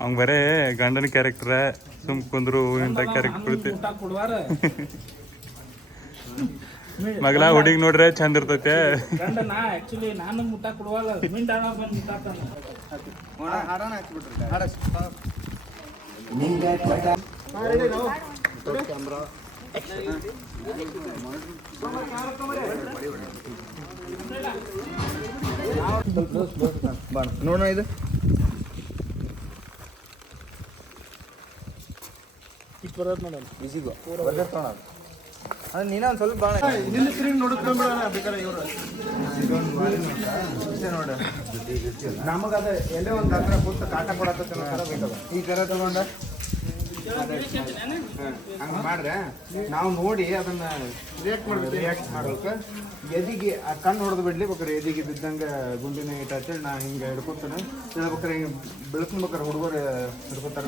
ಅವ್ನ್ ಬರೇ ಗಂಡನ ಕ್ಯಾರೆಕ್ಟರ್ ಸುಮ್ ಕುಂದ್ರು ಇಂಥ ಕ್ಯಾರೆಕ್ಟರ್ ಊಟ ಕೊಡುವಾರ ಮಗಲ ಹುಡುಗಿ ನೋಡ್ರೆ ಚಂದ ಇರ್ತೈತೆ ಗಂಡ ನಾ ಆಕ್ಚುಲಿ ನಾನು ಊಟ ಕೊಡುವಲ್ಲ ಮಿಂಡ ಬಂದು ಊಟ ತಂದ ನೋಡೋಣ ಇದು. ಬಿಸಿಗೋ ಬರ್ತೋಣ ಅದು ನೀನ ಒಂದು ಸ್ವಲ್ಪ ಬಾಳ ನೋಡ ನಮಗ ಅದೇ ಎಲ್ಲೇ ಒಂದು ಹತ್ರ ಕೂತು ಕಾಟ ಕೊಡತ್ತ ಈ ತರ ತಗೊಂಡ? ಹಂಗ ಮಾಡ್ರೆ ನಾವು ನೋಡಿ ಅದನ್ನ ರಿಯಾಕ್ಟ್ ಮಾಡ್ಬೇಕು ರಿಯಾಕ್ಟ್ ಮಾಡ್ಬೇಕು. ಎದಿಗೆ ಆ ಕಣ್ಣು ಹೊಡೆದು ಬಿಡ್ಲಿ ಬೇಕಾರೆ ಎದಿಗೆ ಬಿದ್ದಂಗ ಗುಂಡಿನ ಇಟ್ಟು ಹಚ್ಚಿ ನಾ ಹಿಂಗೆ ಹಿಡ್ಕೊತಾನೆ. ಬೇಕಾರೆ ಹಿಂಗೆ ಬೆಳಸ್ಬೇಕಾರೆ ಹುಡುಗರು ಹಿಡ್ಕೊತಾರ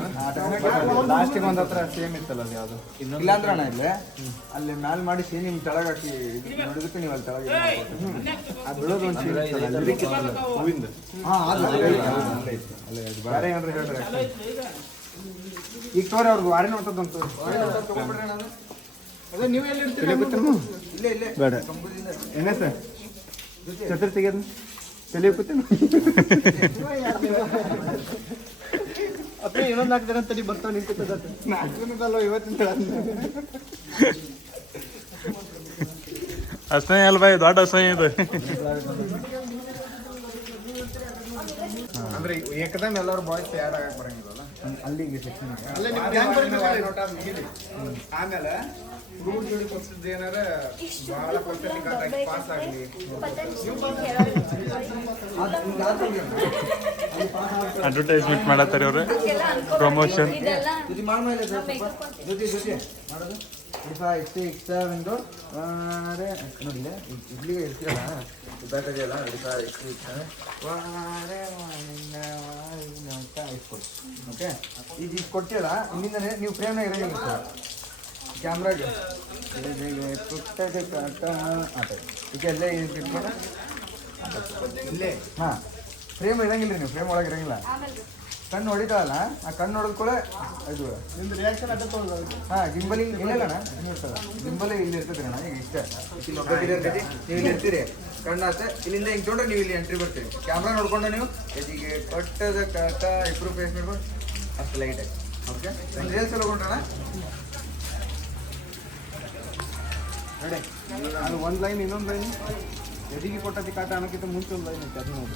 ಲಾಸ್ಟಿಗೆ ಒಂದ್ ಹತ್ರ ಸೇಮ್ ಇತ್ತಲ್ಲ ಅದು ಯಾವುದು? ಇಲ್ಲಾಂದ್ರೆ ಅಣ್ಣ ಇಲ್ಲೇ ಅಲ್ಲಿ ಮ್ಯಾಲ್ ಮಾಡಿ ಸಿ ನಿಮ್ ಕೆಳಗೆ ಹಾಕಿ ನೋಡಿದಕ್ಕೆ ನೀವು ಅಲ್ಲಿ ತೆಳಗೆ ಅದು ಬೀಳೋದು ಒಂದು ಇತ್ತಲ್ಲ ಹೂವಿಂದ. ಹಾ ಅದು. ಅಲ್ಲೇ. ಬೇರೆ ಏನಾದ್ರು ಹೇಳ್ರಿ ಈಗ ತೋರಿ ಅವ್ರಿಗೆ ವಾರಿ ನೋಡ್ತದಂತ ಅದೇ ನೀವು ಎಲ್ಲಿ ಇರ್ತೀರಿ ಇಲ್ಲೇ ಇಲ್ಲೇ. ಬೇಡ. ಏನೇ ಸರ್? ಛತ್ರ ತೆಗೆದು ತಲೆ ಕೂತೇನು ಅಪ್ಪ ಇನ್ನೊಂದು ನಾಲ್ಕು ಜನ ತಲೆ ಬರ್ತಾವ ನಿಂತಿರ್ತದ ನಾಲ್ಕು ಜನದಲ್ಲ ಇವತ್ತಿನ ಅಸಹ್ಯ ದೊಡ್ಡ ಅಸಹ್ಯ ಇದು? ಅಂದ್ರೆ ಏಕದಮ್ ಎಲ್ಲರೂ ಬಾಯ್ಸ್ ಯಾರು ಆಗಕ್ಕೆ ಬರಂಗಿಲ್ಲಲ್ಲ ಅಲ್ಲಿಗೆ ಆಮೇಲೆ ಜೋಡಿ ಕೊಡ್ಸಿದ್ದು ಏನಾರ ಬಹಳ ಪಾಸ್ ಆಗಲಿ. ಅಡ್ವರ್ಟೈಸ್ಮೆಂಟ್ ಮಾಡತ್ತಾರೆ ಅವ್ರೆ. ಪ್ರಮೋಷನ್ ಜೊತೆ ಜೊತೆ ಮಾಡೋದು? ಇಷ್ಟ ಇಷ್ಟ ಇಷ್ಟ ಒಂದು ವಾರೆ ನೋಡಿಲ್ಲ ಇಡ್ಲಿಗೆ ಇರ್ತೀರಲ್ಲ ಬೇಕಾಗಿಲ್ಲ ಇಷ್ಟ ಇಷ್ಟ ಇಷ್ಟ ವಾರೆ ವಾರಿನ ಅಂತ ಇಟ್ಕೊಡಿ ಓಕೆ ಈಗ ಇದು ಕೊಡ್ತೀರಲ್ಲ ಇಲ್ಲಿಂದನೇ ನೀವು ಫ್ರೇಮ್ನಾಗ ಇರಂಗಿಲ್ಲ ಸರ್ ಕ್ಯಾಮ್ರಾಗೆ ಪುಟ್ಟದೆ ಕಾಟ ಆಟ ಈಗ ಎಲ್ಲೇ ಇಟ್ಕೊಂಡ ಇಲ್ಲೇ ಹಾಂ ಫ್ರೇಮ್ ಇರಂಗಿಲ್ಲ ನೀವು ಫ್ರೇಮ್ ಒಳಗೆ ಇರಂಗಿಲ್ಲ ಕಣ್ಣು ಹೊಡಿತಾವಲ್ಲ ಆ ಕಣ್ಣು ಹೊಡೆದ್ಕೊಳ್ಳೆ ಇದು. ನಿಮ್ದು ರಿಯಾಕ್ಷನ್ ಅಡ್ಡ ಹಾ ಗಿಂಬಲಿಂಗ್ ಇಲ್ಲ ಗಿಂಬಲ್ ಇಲ್ಲಿ ಇರ್ತದೆ ಅಣ್ಣ ಈಗ ಇಷ್ಟ. ಇಲ್ಲಿ ಇರ್ತೈತಿ, ನೀವು ಇಲ್ಲಿ ಇರ್ತೀರಿ ಕಣ್ಣು ಆಸೆ ಇಲ್ಲಿಂದ ಹಿಂಗೆ ತೊಗೊಂಡ್ರೆ ನೀವು ಇಲ್ಲಿ ಎಂಟ್ರಿ ಬರ್ತೀರಿ. ಕ್ಯಾಮ್ರಾ ನೋಡ್ಕೊಂಡ ನೀವು ಎದಿಗೆ ಕಟ್ಟದ ಕಟ್ಟ ಇಬ್ರು ಫೇಸ್ ಮಾಡ್ಕೊಂಡು ಅಷ್ಟು ಲೈಟ್ ಓಕೆ ರಿಯಲ್ಸ್ ಎಲ್ಲ ಕೊಂಡಣ ರೆಡಿ ಅದು ಒಂದು ಲೈನ್ ಇನ್ನೊಂದು ಲೈನ್ ಎದಿಗೆ ಕೊಟ್ಟದಿ ಕಾಟ ಅನ್ನೋಕ್ಕಿಂತ ಮುಂಚೆ ಒಂದು ಲೈನ್ ಐತೆ ಅದು ನೋಡಿ.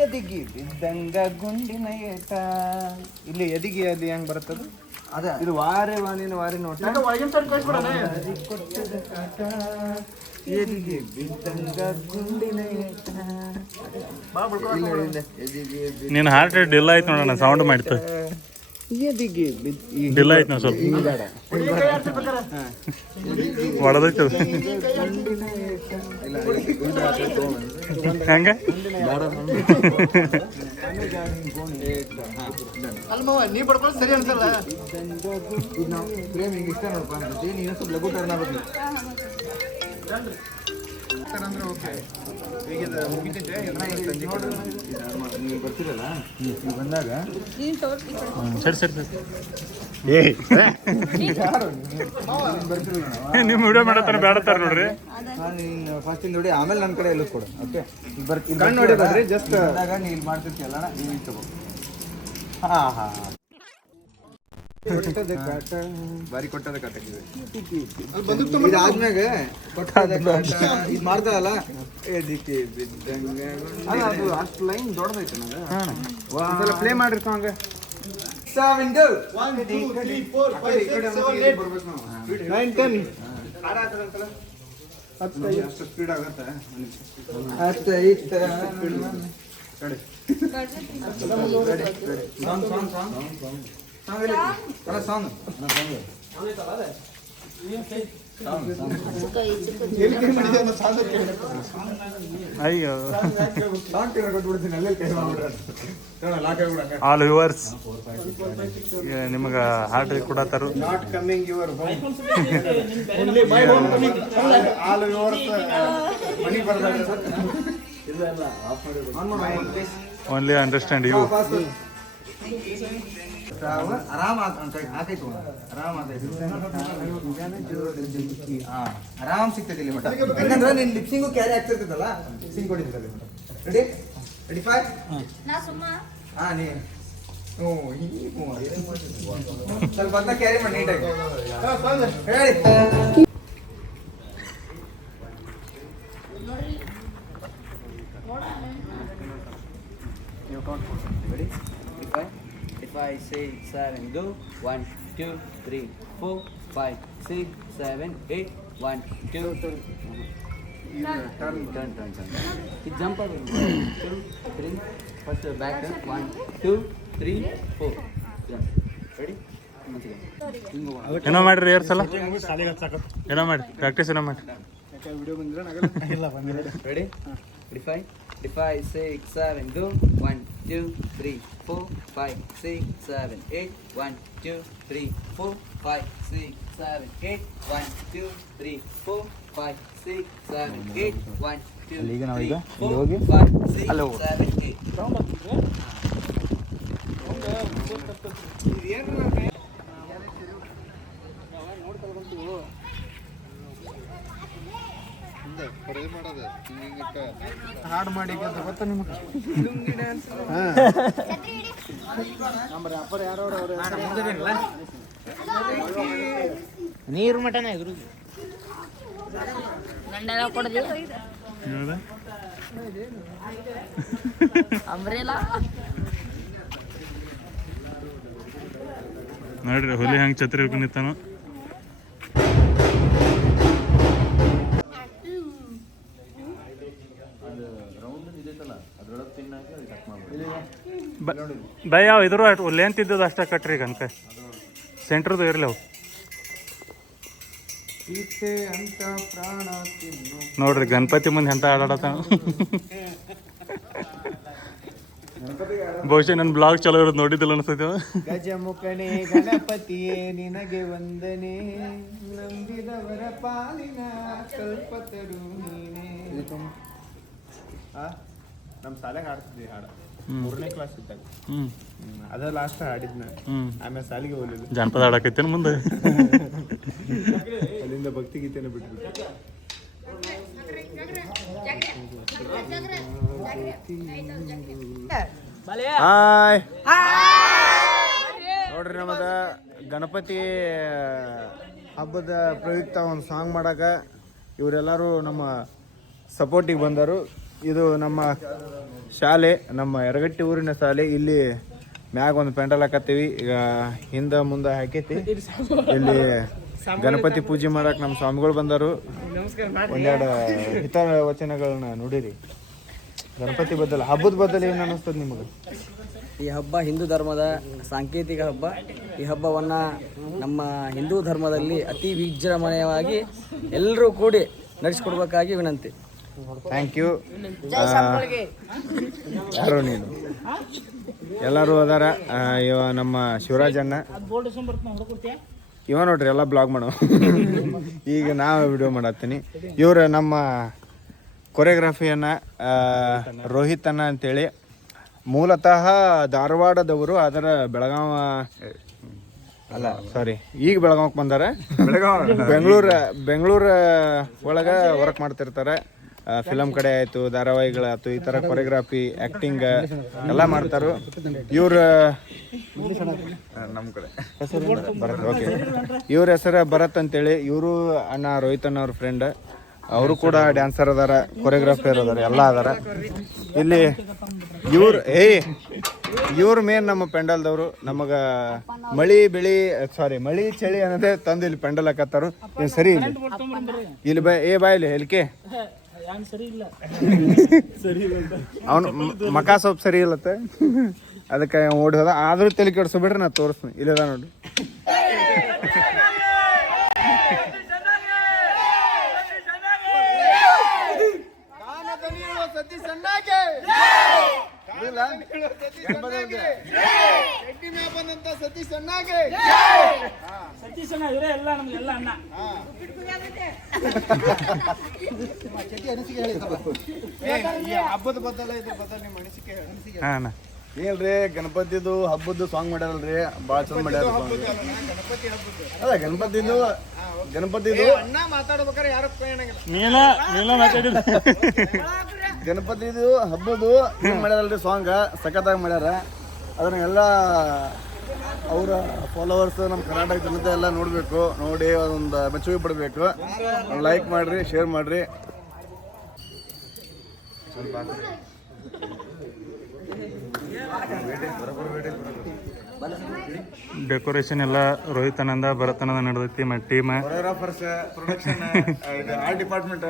ಎದಿಗಿ ಬಿದ್ದಂಗ ಗುಂಡಿನ ಏಟ. ಇಲ್ಲಿ ಎದಿಗಿ ಅಲ್ಲಿ ಹೆಂಗ್ ಬರ್ತದ? ಅದ. ಇದು ವಾರೆ ವಾನಿನ ವಾರಿ ನೋಟ. ಎದಿಗೆ ಬಿದ್ದಂಗ ಗುಂಡಿನ ಏಟ. ಇಲ್ಲ, ಎದಿಗಿ ಹಾರ್ಟ್ ರೇಟ್ ಡಿಲ್ ಆಯ್ತು ನೋಡೋಣ ಸೌಂಡ್ ಮಾಡ್ತು ಎದಿಗಿ ಬಿದ್ದ ಈ ಡಿಲ್ ಆಯ್ತು ನಾವು ಸ್ವಲ್ಪ. ಹೊಡೆದೈತು ಅದು. ಹೆಂಗ? ನೀ ಬಡ್ಕೊಂಡು ಸರಿ ಅನ್ಸಲ್ಲ. ಪ್ರೇಮ್ ಹಿಂಗೆ ಇಷ್ಟ ನೋಡಪ್ಪ ನೀನು ಸ್ವಲ್ಪ ಲಘು ಟರ್ನ್ ಆಗ್ಬೇಕು ಸರಿ ಸರಿ ಸರಿ ನಿಮ್ಮ ವಿಡಿಯೋ ಮಾಡತ್ತಾರ ಬೇಡತ್ತಾರ ನೋಡ್ರಿ. ಫಸ್ಟ್ ನೋಡಿ ಆಮೇಲೆ ನನ್ನ ಕಡೆ ಎಲ್ಲ ಕೊಡು ಓಕೆ ಬರ್ತೀನಿ ನೋಡಿ ಬರ್ರಿ ಜಸ್ಟ್ ಬಂದಾಗ ನೀನು ಮಾಡ್ತಿರ್ತೀಯಲ್ಲ ನೀವು ಇಲ್ಲಿ ತಗೋ. ಹಾ ಹಾ. ಬಾರಿ ಕೊಟ್ಟದ ಕಾಟ ಇದಾದ್ಮ್ಯಾಗ ಕೊಟ್ಟದ ಕಾಟ. ಇದು ಮಾಡ್ತಾರಲ್ಲ? ಎದಿಕ್ಕೆ ಬಿದ್ದಂಗ ಅದು ಅಷ್ಟು ಲೈನ್ ದೊಡ್ಡದೈತೆ ನನಗೆ ಪ್ಲೇ ಮಾಡ್ರಿ ಸಾಂಗ್ ನೈನ್ ಟೆನ್ ಅಷ್ಟು ಸ್ಪೀಡ್ ಆಗತ್ತೆ? ಅಷ್ಟ ಇಷ್ಟ ಕಡೆ song song song song nine ಅಲ್ಲ ಸಾಂಗ್ ಎಲ್ಲಿ ಕೈ ಮಾಡಿದೆ ಅನ್ನೋ ಸಾಂಗ್ ಸಾಂಗ್ ಅಲ್ಲೇ ಕೈ ಮಾಡ್ಬಿಡ್ರಿ ನೋಡ ಲಾಕ್ ಆಗ್ಬಿಡಂಗ ಆಲ್ ಯುವರ್ಸ್ ನಿಮಗೆ heart ಕೊಡತ್ತಾರು not coming your all yours money ಇಲ್ಲ ಇಲ್ಲ ಆಫ್ ಮಾಡಿ ಓನ್ಲಿ ಅಂಡರ್ಸ್ಟ್ಯಾಂಡ್ ಯು ಆರಾಮ ಆತೈತು ಆರಾಮ ಆರಾಮ್ ಸಿಗ್ತೈತಿ ಇಲ್ಲಿ ಮಟ್ಟ ಯಾಕಂದ್ರೆ ನಿನ್ ಲಿಪ್ಸಿಂಗು ಕ್ಯಾರಿ ಆಗ್ತಿರ್ತದಲ್ಲ ಸಿಂಗ್ ಹೊಡಿತೈತಲ್ಲ ರೆಡಿ ರೆಡಿ ಫೈವ್ ಹಾ ನೀ? ಸ್ವಲ್ಪ ಅದನ್ನ ಕ್ಯಾರಿ ಮಾಡಿ ನೀಟಾಗಿ ಹೇಳಿ ನೋಡ್ರಿ ನೋಡ Ready? If I, say seven, go. One, two, three, four, five, six, seven, eight. One, two, three. Turn, turn, turn, turn. You jump up. Two, three. First uh, back turn. One, two, three, four. Jump. Ready? One. ಏನೋ ಮಾಡ್ರಿ ಎರಡು ಸಲ ಏನೋ ಮಾಡಿ practice ಏನೋ ಮಾಡಿ Ready? Ready, ready Ready, five, six, seven, go. One, two, three, four, five, six, seven, eight. One, two, three, four, five, six, seven, eight. One, two, three, four, five, six, seven, eight. One, two, three, four, five, six, seven, eight. ಹಾಡು ಮಾಡಿ ಅಂತ ಗೊತ್ತಾ ನಿಮಗೆ? ನೀರು mutton ಎದುರು ಗಂಡೆಲ್ಲ ಕೊಡದಿ? Umbrella? ನೋಡ್ರಿ ಹುಲಿ ಹಂಗೆ ಛತ್ರಿ ಹಿಡ್ಕೊಂಡು ನಿಂತಾನು ಬೈ ಯಾವ ಇದ್ರು ಅಟ್ ಲೆಂತ್ ಇದ್ದದ್ದು ಅಷ್ಟೇ ಕಟ್ರಿ ಈಗ ಅನ್ಕ ಸೆಂಟ್ರದು ಇರಲಿ ಅವು. ನೋಡ್ರಿ ಗಣಪತಿ ಮುಂದೆ ಎಂತ ಆಡಾಡತ್ತ ಬಹುಶಃ ನನ್ನ ಬ್ಲಾಗ್ ಚಲೋ ಇರೋದು ನೋಡಿದ್ದಿಲ್ಲ. ಗಜಮುಖನೇ ಗಣಪತಿಯೇ ನಿನಗೆ ವಂದನೆ. ನಂಬಿದವರ ಪಾಲಿನ ಕಲ್ಪತರು ನೀನೇ. ನಮ್ಮ ಶಾಲೆಗೆ ಹಾಡ್ತಿದ್ವಿ ಹಾಡು. ಮೂರನೇ ಕ್ಲಾಸ್ ಇದ್ದಾಗ. ಹ್ಮ್. ಅದ ಲಾಸ್ಟ್ ಆಡಿದ್ನ ಹ್ಮ್. ಆಮೇಲೆ ಸಾಲಿಗೆ ಹೋಗ್ಲಿಲ್ಲ. ಜಾನಪದ ಆಡಕತ್ತೇನು ಮುಂದೆ? ಅಲ್ಲಿಂದ ಭಕ್ತಿ ಗೀತೆನ ಬಿಟ್ಬಿಟ್ಟು ಹಾಯ್. ನೋಡ್ರಿ ನಮ್ಮದ ಗಣಪತಿ ಹಬ್ಬದ ಪ್ರಯುಕ್ತ ಒಂದು ಸಾಂಗ್ ಮಾಡಾಕ ಇವರೆಲ್ಲರೂ ನಮ್ಮ ಸಪೋರ್ಟಿಗೆ ಬಂದರು. ಇದು ನಮ್ಮ ಶಾಲೆ, ನಮ್ಮ ಎರಗಟ್ಟಿ ಊರಿನ ಶಾಲೆ. ಇಲ್ಲಿ ಮ್ಯಾಗ ಒಂದು ಪೆಂಡಲ್ ಹಾಕತ್ತೀವಿ. ಈಗ ಹಿಂದ ಮುಂದೆ ಹಾಕೈತಿ. ಇಲ್ಲಿ ಗಣಪತಿ ಪೂಜೆ ಮಾಡಕ್ ನಮ್ಮ ಸ್ವಾಮಿಗಳು ಬಂದರು. ಒಂದೆರಡು ಹಿತ ವಚನಗಳನ್ನ ನೋಡಿರಿ. ಗಣಪತಿ ಬದಲು ಹಬ್ಬದ ಬದಲು ಏನು ಅನಿಸ್ತದ ನಿಮಗೆ? ಈ ಹಬ್ಬ ಹಿಂದೂ ಧರ್ಮದ ಸಾಂಕೇತಿಕ ಹಬ್ಬ. ಈ ಹಬ್ಬವನ್ನು ನಮ್ಮ ಹಿಂದೂ ಧರ್ಮದಲ್ಲಿ ಅತಿ ವಿಜೃಂಭಣೆಯವಾಗಿ ಎಲ್ಲರೂ ಕೂಡಿ ನಡೆಸಿಕೊಡ್ಬೇಕಾಗಿ ವಿನಂತಿ. ಥ್ಯಾಂಕ್ ಯು ಯಾರು ನೀನು? ಎಲ್ಲರೂ ಅದಾರ. ಇವ ನಮ್ಮ ಶಿವರಾಜಣ್ಣ ಇವ ನೋಡ್ರಿ ಎಲ್ಲ ಬ್ಲಾಗ್ ಮಾಡೋ. ಈಗ ನಾವು ವಿಡಿಯೋ ಮಾಡತ್ತೀನಿ. ಇವ್ರು ನಮ್ಮ ಕೊರಿಯೋಗ್ರಫಿಯನ್ನ ರೋಹಿತ್ ಅಣ್ಣ ಅಂತೇಳಿ. ಮೂಲತಃ ಧಾರವಾಡದವರು ಅದರ ಬೆಳಗಾವ ಅಲ್ಲ. ಸಾರಿ ಈಗ ಬೆಳಗಾವಕ್ಕೆ ಬಂದಾರ. ಬೆಂಗಳೂರು ಬೆಂಗಳೂರು ಒಳಗೆ ವರ್ಕ್ ಮಾಡ್ತಿರ್ತಾರೆ. ಫಿಲಮ್ ಕಡೆ ಆಯ್ತು ಧಾರಾವಾಹಿಗಳಾಯ್ತು ಈ ತರ ಕೊರಿಯೋಗ್ರಾಫಿ ಆಕ್ಟಿಂಗ್ ಎಲ್ಲ ಮಾಡ್ತಾರು. ಇವ್ರ ನಮ್ಮ ಕಡೆ. ಭರತ್ ಓಕೆ ಇವ್ರ ಹೆಸರ ಭರತ್ ಅಂತೇಳಿ. ಇವರು ಅಣ್ಣ ರೋಹಿತ್ ಅಣ್ಣ ಅವ್ರ ಫ್ರೆಂಡ್ ಅವರು ಕೂಡ ಡ್ಯಾನ್ಸರ್ ಅದಾರ ಕೊರಿಯೋಗ್ರಾಫರ್ ಅದಾರ, ಎಲ್ಲ ಅದಾರ. ಇಲ್ಲಿ ಇವ್ರು, ಏ, ಇವ್ರ ಮೇನ್ ನಮ್ಮ ಪೆಂಡಲ್ದವರು. ನಮಗ ಮಳಿ, ಬೆಳಿ ಸಾರಿ ಮಳಿ, ಚಳಿ ಅನ್ನೋದೇ ತಂದು ಇಲ್ಲಿ ಪೆಂಡಲ್ ಹಾಕತ್ತಾರು. ಸರಿ ಇಲ್ಲಿ. ಇಲ್ಲಿ ಬಾ, ಏ, ಬಾ ಇಲ್ಲಿ, ಎಲ್ಕೆ? ಅವನು ಮಕ ಸೊಪ್ಪು ಸರಿ ಇಲ್ಲತ್ತ. ಅದಕ್ಕೆ ಓಡಿ ಹೋದ. ಆದ್ರೂ ತಲೆ ಬಿಡ್ರಿ ನಾ ತೋರಿಸ್ತೀನಿ. ಇಲ್ಲದ ನೋಡಿ. ಸತೀಶ್ ಅಣ್ಣ ಇವರೇ ಎಲ್ಲ ನಮ್ಗೆಲ್ಲ ಅಣ್ಣ. ಹಬ್ಬದ ಬದಲ ಇದ್ರ ಬದಲ ನಿಮ್ಮ ಅನಿಸಿಕೆ ಹಾ ಅಣ್ಣ. ಏನ್ರಿ ಗಣಪತಿದು ಹಬ್ಬದ್ದು ಸಾಂಗ್ ಮಾಡ್ಯಾರಲ್ರಿ ಭಾಳ ಚಂದ ಮಾಡ್ಯಾರ ಅಲ್ಲ ಗಣಪತಿದು ಗಣಪತಿದು ಅಣ್ಣ ಮಾತಾಡ್ಬೇಕಾರೆ ಯಾರು ನೀಲ ನೀಲ ಮಾತಾಡಿದ ಗಣಪತಿದು ಹಬ್ಬದು ಹಿಂಗ್ ಮಾಡ್ಯಾರಲ್ರಿ ಸಾಂಗ್ ಸಖತ್ತಾಗಿ ಮಾಡ್ಯಾರ. ಅದನ್ನ ಎಲ್ಲ ಅವರ ಫಾಲೋವರ್ಸ್ ನಮ್ಮ ಕರ್ನಾಟಕ ಜನತೆ ಎಲ್ಲ ನೋಡಬೇಕು. ನೋಡಿ ಒಂದು ಮೆಚ್ಚುಗೆ ಪಡಬೇಕು. ಲೈಕ್ ಮಾಡ್ರಿ ಶೇರ್ ಮಾಡಿರಿ. ಡೆಕೋರೇಷನ್ ಎಲ್ಲ ರೋಹಿತ್ ಅನಂದ ಭರತ್ ಆನಂದ ನಡೆದೈತಿ ಮತ್ತು team choreographers production art department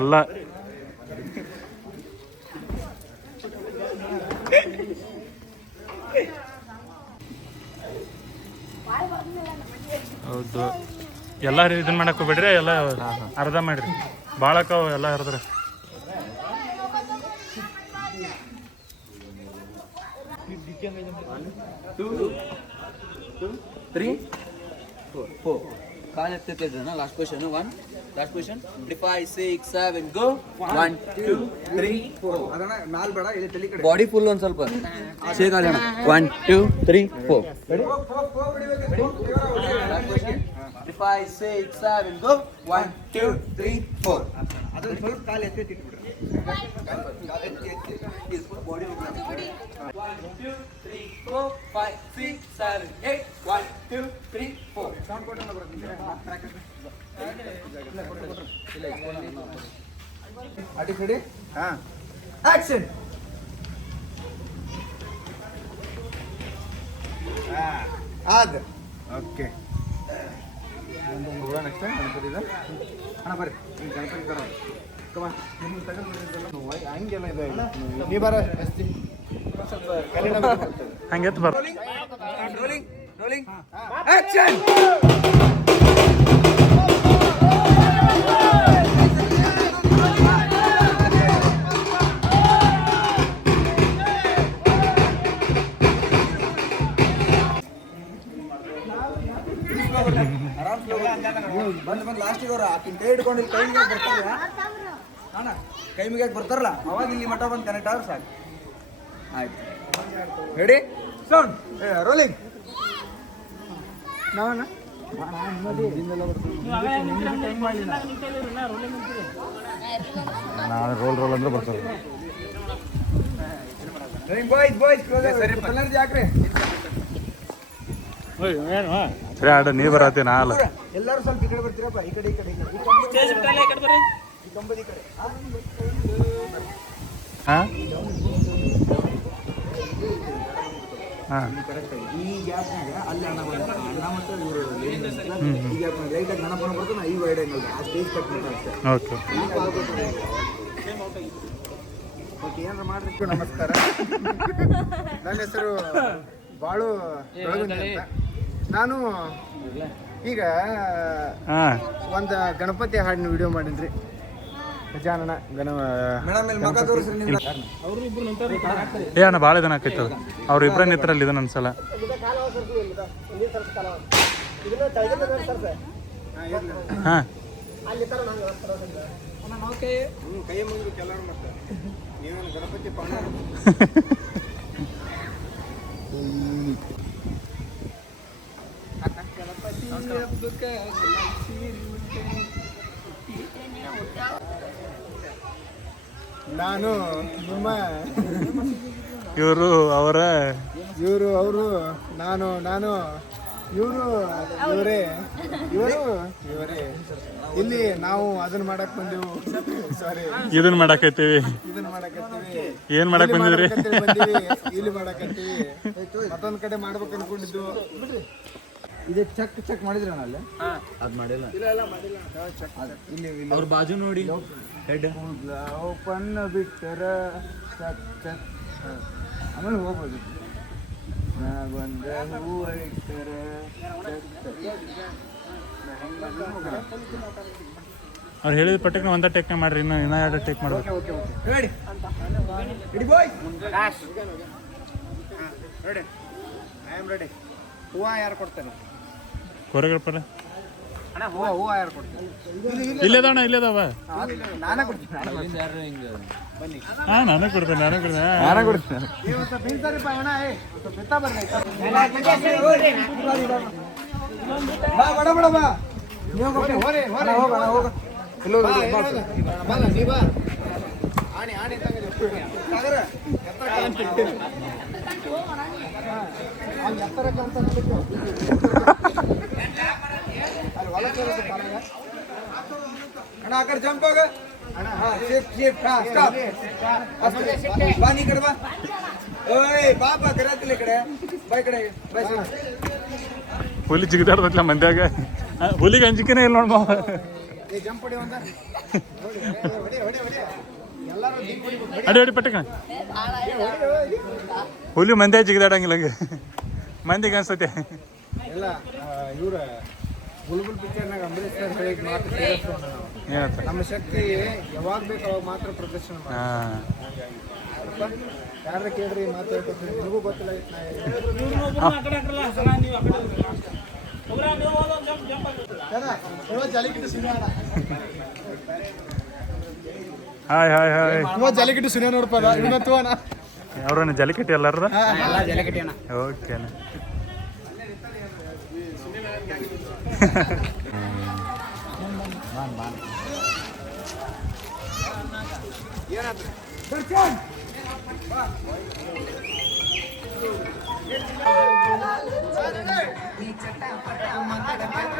ಎಲ್ಲ. ಹೌದು. ಎಲ್ಲ ಇದನ್ನ ಮಾಡಕ್ ಹೋಗ್ಬೇಡ್ರಿ, ಎಲ್ಲ ಅರ್ಧ ಮಾಡ್ರಿ. ಬಾಳಕ ಎಲ್ಲ ಅರ್ಧ ತ್ರೀ ಕಾಲ್ last question one last question five six seven go one two three four ಬೇಡ ಫುಲ್ ಒಂದು ಸ್ವಲ್ಪ. ಶೇಕ್ ಆಗೋಣ one two three four five six seven go one two three four ಅದು ಸ್ವಲ್ಪ ಕಾಲು ಎತ್ತಿ body one two three four five six seven eight one two three four ಅಡಿ ಕಡೆ ಹಾ. ಆಕ್ಷನ್ ಆದ ಓಕೆ. ನೆಕ್ಸ್ಟ್ ಗಣಪತಿ ಅಣ್ಣ ಬರ್ರಿ. ಗಣಪತಿ ತರ. ಹಂಗೆಲ್ಲ ಇದೆ. ನೀ ಬರ. ಬರ್ ರೋಲಿಂಗ್ ರೋಲಿಂಗ್ ಆಕ್ಷನ್ ಬಂದು ಬಂದು ಲಾಸ್ಟಿಗೆ ಅವ್ರು ಆಕಿನ ಕೈ ಹಿಡ್ಕೊಂಡು ಕೈ ಮುಗಿಯಕ್ಕೆ ಬರ್ತಾರಲ್ಲ ಅಣ್ಣ ಕೈ ಮುಗಿಯಕ್ಕೆ ಬರ್ತಾರಲ್ಲ ಅವಾಗ ಇಲ್ಲಿ ಮಠ ಬಂದು ಕನೆಕ್ಟ್ ಆದ್ರೆ ಸಾಕು ಆಯ್ತು ರೆಡಿ ಸೌಂಡ್ ರೋಲಿಂಗ್ ನಾವಣ್ಣ? ನೀವು ಅವೇ ನಿಂತ್ರೆ ನಮ್ಗೆ ಹೆಂಗ್ ಮಾಡ್ಲಿ ನಾವು? ನಿಂತಿದ್ದೀರಿ, ನಾ ರೋಲ್ ರೋಲ್ ಅಂದ್ರೆ ಬರ್ತದೆ ಸರಿ ಆಡ ನೀ ಬರತ್ತೆ ನಾ ಅಲ್ಲ. ಎಲ್ಲರೂ ಸ್ವಲ್ಪ ಈ ಕಡೆ ಬರ್ತೀರಪ್ಪ ಈ ಕಡೆ ಈ ಕಡೆ ಈ ಕಡೆ. ಸ್ಟೇಜ್ ಬಿಟ್ಟಲ್ಲ ಈ ಕಡೆ ಬರ್ರಿ. ಈ ಕಡೆ. ಹಾ? ಕರೆಕ್ಟ್ ಈ ಗ್ಯಾಪ್ನಾಗ ಅಲ್ಲಿ ಅಣ್ಣ ಬಂದ ಅಣ್ಣ ಮತ್ತು ಇವರು ಈ ಗ್ಯಾಪ್ನಾಗ ಲೈಟಾಗಿ ಗಣಪನ ಬರ್ತಾನೆ ಈ ವೈಡ್ ಆ್ಯಂಗಲ್ ಆ ಸ್ಟೇಜ್ ಕಟ್ ಮಾಡ್ತಾರೆ ಓಕೆ ಓಕೆ ಏನಾರ ನಮಸ್ಕಾರ. ನನ್ನ ಹೆಸರು ಬಾಳು ನಾನು ಈಗ ಒಂದು ಗಣಪತಿ ಹಾಡಿನ ವಿಡಿಯೋ ಮಾಡಿದ್ರಿ ಗಜಾನನ ಗಣ. ಏ ಅಣ್ಣ ಭಾಳ ಇದನ್ನ ಆಕೈತೆ ಅದು ಅವ್ರು ಇಬ್ಬರ ನಿತ್ರಲ್ಲಿ ಇದನ್ನ ಅನ್ಸಲ್ಲ ಹಾ. ಗಣಪತಿ ನಾನು ನಿಮ್ಮ ಇವರು ಅವರ ಇವರು ಅವರು ನಾನು ನಾನು ಇವರು ಇವರೇ ಇವರು ಇವರೇ. ಇಲ್ಲಿ ನಾವು ಅದನ್ನ ಮಾಡಕ್ ಬಂದೆವು. ಸಾರಿ ಇದನ್ನ ಮಾಡಕತ್ತೀವಿ. ಇದನ್ನ ಮಾಡಕತ್ತೀವಿ. ಏನ್ ಮಾಡಕ್ ಬಂದಿದ್ರಿ? ಇಲ್ಲಿ ಮಾಡಕತ್ತೀವಿ. ಮತ್ತೊಂದ್ ಕಡೆ ಮಾಡ್ಬೇಕು ಅನ್ಕೊಂಡಿದ್ದು. ಇದು ಚೆಕ್ ಚೆಕ್ ಮಾಡಿದ್ರಣ ಅಲ್ಲಿ ಅದು ಮಾಡಿಲ್ಲ. ಇಲ್ಲಿ ಅವ್ರ ಬಾಜು ನೋಡಿ. ಹೆಡ್ ಓಪನ್ ಬಿಟ್ಟರ ಚೆಕ್ ಚೆಕ್ ಆಮೇಲೆ ಹೋಗ್ಬೋದು. ನಾ ಬಂದ ಹೂವ ಇಟ್ಟರ ಅವ್ರು ಹೇಳಿದ ಪಟ್ಟಕ್ಕೆ ಒಂದ ಟೇಕ್ನ ಮಾಡ್ರಿ ಇನ್ನು ಇನ್ನೂ ಎರಡು ಟೇಕ್ ಮಾಡ್ಬೇಕು. Ready ready bye ready I am ready ಹೂವ ಯಾರು ಕೊಡ್ತೇನೆ ಕೊರಿಯೋಗ್ರಾಫರ್ ಅಣ್ಣ ಇಲ್ಲದವ ಹೂವ ಯಾರು ಕೊಡ್ತೇನೆ ಇಲ್ಲೇದಣ್ಣ ಇಲ್ಲೇದವ? ನಾನೇ ಕೊಡ್ತೀನಿ ಹಾ ನಾನೇ ಕೊಡ್ತೇನೆ ನಾನೇ ಕೊಡ್ತೇನೆ ಎತ್ತರಕ್ಕೆ ಅಂತ ಅಣ್ಣ ಆ ಕಡೆ ಜಂಪ್ ಹೋಗ. ಶಿಫ್ಟ್ ಶಿಫ್ಟ್ ಹಾ ಸ್ಟಾಪ್ ಅಷ್ಟೇ. ಬಾ ನೀ ಕಡೆ ಬಾ. ಓಯ್ ಬಾಪ ಕರೆಯತ್ತಿಲ್ಲ ಈ ಕಡೆ. ಬಾ ಈ ಕಡೆ. ಬಾ ಸರ್ ಹುಲಿ ಜಿಗಿದಾಡ್ದಲ್ಲ ಮಂದ್ಯಾಗ ಹುಲಿ ಹುಲಿಗೆ ಅಂಜಿಕೆನೇ ಇಲ್ಲ ನೋಡ್ಮ. ಏ ಜಂಪ್ ಹೊಡಿ ಒಂದ. ಹೊಡಿ ಹೊಡಿ ಹೊಡಿ ಹೊಡಿ ಎಲ್ಲರೂ ಅಡಿ ಅಡಿ ಪಟ್ಟಕ ಹುಲಿ ಮಂದ್ಯಾಗ ಜಿಗಿದಾಡಂಗಿಲ್ಲ ಹಂಗೆ. ಮಂದಿಗೆ ಅನ್ಸತ್ತೆ. ಎಲ್ಲ ಇವ್ರ ಬುಲ್ಬುಲ್ ಪಿಕ್ಚರ್ನಾಗ ಅಂಬರೀಶ್ ಸರ್ ಹೇಳಿದ ಮಾತು ಕೇಳಿಸ್ಕೊಂಡು ನಾವು. ಏನತ್ತ ನಮ್ಮ ಶಕ್ತಿ ಯಾವಾಗ ಬೇಕು ಅವಾಗ ಮಾತ್ರ ಪ್ರದರ್ಶನ ಮಾಡಿ ಹಾಂ. ಯಾರ್ದ ಕೇಳ್ರಿ ಮಾತಾಡ್ಕೊತೀನಿ ನಿಮಗೂ ಗೊತ್ತಿಲ್ಲ ಇದ್ನ. Hi hi hi. ಇವ ಜಲಿಕಿಟ್ಟು ಸುನಿಯ ನೋಡ್ಪದ ಇವನತ್ವನ ಅವ್ರ ಜಲಿಕಟ್ಟಿ ಎಲ್ಲಾರ ಎಲ್ಲ ಜಲಿಕಟ್ಟಿ ಅಣ್ಣ ಓಕೆ ಶಾಂತಿ ಪ್ರಪದ್ಯಾಮ ಸಿದ್ದೇಶಾತಾಯ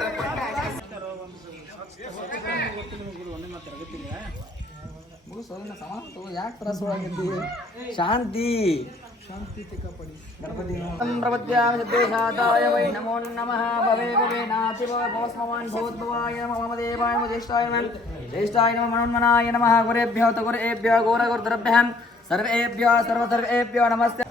ವೈ ನಮೋ शान्तिकपरिप्रवद्यामदेशादाय वै नमो नमः भवे भवे नाति भवस्मवान् भूद्भवाय नमः मम देवाय मम ज्येष्ठाय नमः ज्येष्ठाय नमः मनोन्मनाय नमः गुरेभ्यो तु गुरेभ्यो घोरगुरुद्रभ्यः सर्वेभ्यः सर्वसर्वेभ्यो नमस्ते